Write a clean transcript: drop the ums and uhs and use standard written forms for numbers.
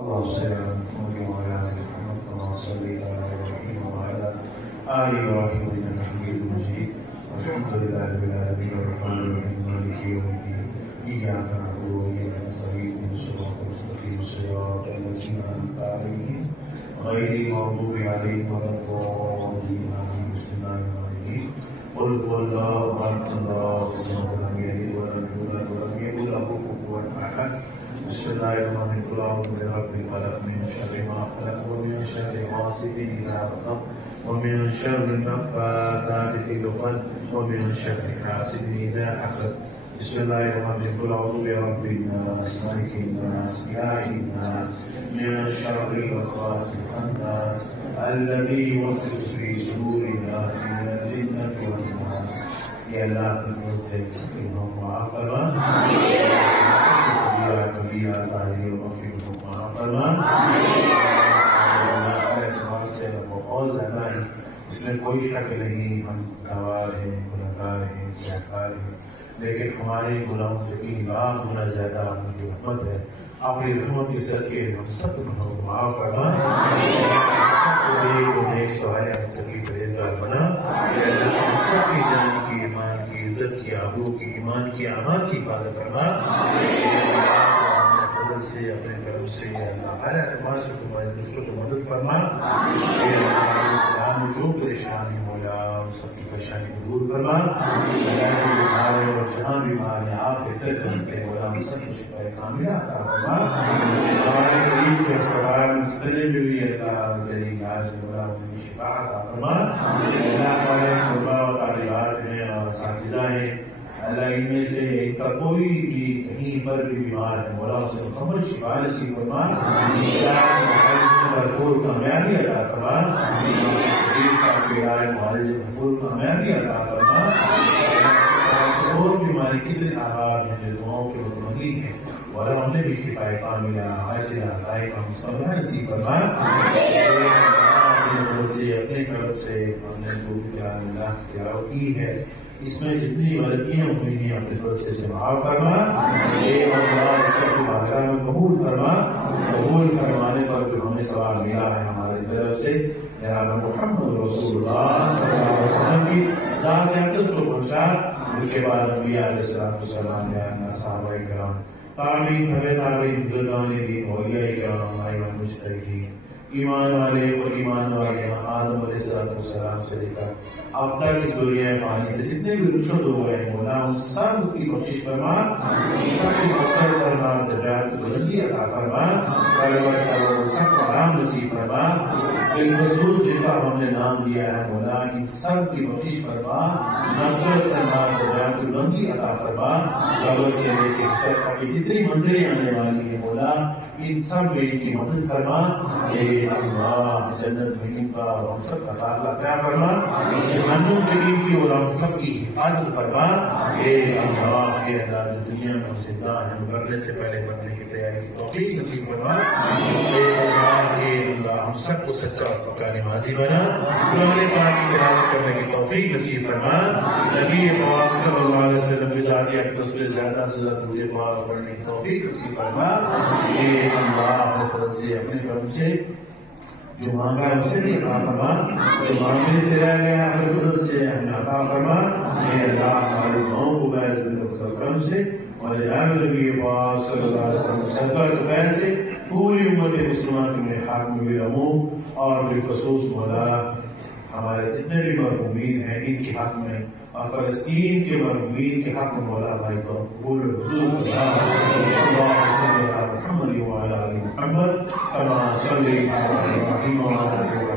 اللهم صل على محمد وعلى ال محمد كما صليت على ابراهيم وعلى ال ابراهيم انك حميد مجيد. الحمد لله رب العالمين الرحمن الرحيم مالك يوم الدين اياك نعبد واياك نستعين اهدنا الصراط المستقيم صراط الذين انعمت عليهم غير المغضوب عليهم ولا الضالين آمين. بسم الله الرحمن الرحيم. قل هو الله احد الله الصمد لم يلد ولم يولد ولم يكن له كفوا احد. بسم الله الرحمن الرحيم. قل اعوذ برب الفلق من شر ما خلق ومن شر غاسق اذا وقب ومن شر النفاثات في العقد ومن شر حاسد اذا حسد. بسم الله الرحمن الرحيم. قل اعوذ برب الناس ملك الناس اله الناس من شر الوسواس الخناس الذي يوسوس في صدور الناس من الجنة والناس. یا اللہ اپنی طرف سے سب گناہوں کو معاف فرما، صغیرہ کبیرہ ظاہری و مخفی کو معاف فرما۔ اللہ اعتبار سے بہت زیادہ ہے، اس میں کوئی شک نہیں، ہم گناہگار ہیں، گنہگار ہیں، سیاہکار ہیں، لیکن ہمارے گناہوں سے 1 لاکھ گنا زیادہ آپ کی رحمت ہے۔ اپنی رحمت کے صدقے ہم سب گناہوں کو معاف فرما، نیک سوالے متقی پرہیزگار بنا۔ ہم سب کی جان کی، ایمان کی، عزت کی، آبرو کی، ایمان کی، امان کی حفاظت فرما۔ فضل سے، اپنے کرم سے یا اللہ ہر اعتبار سے تمہارے دوستوں کو مدد فرما۔ اے اللہ اسلام میں جو پریشان ہے مولا ان سب کی پریشانی کو دور فرما۔ اللہ کے بیمار ہے اور جہاں بیمار ہے آپ بہتر کرتے ہیں مولا، ہم سب کو شفا کاملہ عطا فرما۔ ہمارے قریب کے اسپتال میں جتنے بھی اللہ ذریعہ علاج مولا ان کی شفا عطا فرما۔ اللہ ہمارے طلباء و طالبات ہیں اور اساتذہ ہیں، اللہ ان میں سے ایک کا کوئی بھی کہیں پر بھی بیمار ہے مولا اسے مکمل شفا نصیب فرما۔ بھرپور کامیابی عطا فرما۔ شریف صاحب کے علاج معالجے بھرپور کامیابی عطا فرما۔ اور بیماری کتنے احباب ہیں جو دعاؤں کے متمنی ہیں مولا انہیں بھی شفا کاملہ عاجلہ دائمہ مستمرہ نصیب فرما۔ اپنے طرف سے ہم نے جو کلام اللہ کی تلاوت کی ہے اس میں جتنی غلطیاں ہوئی ہیں اپنے فضل سے معاف فرما۔ اے اللہ اس کی بارگاہ میں قبول فرما۔ قبول فرمانے پر جو ہمیں ثواب ملا ہے ہماری طرف سے جناب محمد رسول اللہ صلی اللہ علیہ وسلم کی ذات اقدس کو پہنچا۔ ان کے بعد انبیاء علیہ السلام یا صحابہ کرام تابعین تابعین بزرگان دین اولیاء کرام ائمہ مجتہدین ایمان والے اور ایمان والے آدم علیہ السلام سے لے کر اب تک اس دنیا پانی سے جتنے بھی رخصت ہو گئے ہیں مولا ان سب کی بخشش فرما، سب کی مغفرت فرما، درجات کی بلندی عطا فرما، سب کو آرام نصیب فرما۔ بالخصوص جن کا ہم نے نام لیا ہے مولا ان سب کی بخشش فرما، مغفرت فرما، درجات کی بلندی عطا فرما۔ اول سے لے کے سب تک جتنی منزلیں آنے والی ہیں مولا ان سب میں ان کی مدد فرما۔ اللہ جنت نعیم کا اور ہم سب کا تعلق عطا فرما، جہنم نعیم کی اور ہم سب کی حفاظت فرما۔ اے اللہ جو دنیا میں ہم زندہ ہیں مرنے سے پہلے مرنے کی تیاری کی توفیق نصیب فرما۔ اے اللہ ہم سب کو سچا اور پکا نمازی بنا، قرآن پاک کی تلاوت کرنے کی توفیق نصیب فرما۔ نبی پاک صلی اللہ علیہ وسلم کی ذات اقدس میں زیادہ سے زیادہ درود پاک پڑھنے کی توفیق نصیب فرما۔ اے اللہ اپنے فضل سے اپنے کرم سے جو مانگا ہے اسے بھی عطا فرما، جو مانگنے سے رہ گیا اپنے فضل سے ہمیں عطا فرما۔ اے اللہ ہماری دعاؤں کو بیعت سے کرم سے اور جناب نبی پاک صلی اللہ علیہ وسلم صدقہ کے بیعت سے پوری امت مسلمان کے حق میں عموم اور بالخصوص مولا ہمارے جتنے بھی مرحومین ہیں ان کے حق میں اور فلسطین کے مرحومین کے حق میں مولا ہماری دعا قبول حضور محمد وعلى آل محمد كما صليت على إبراهيم وعلى آل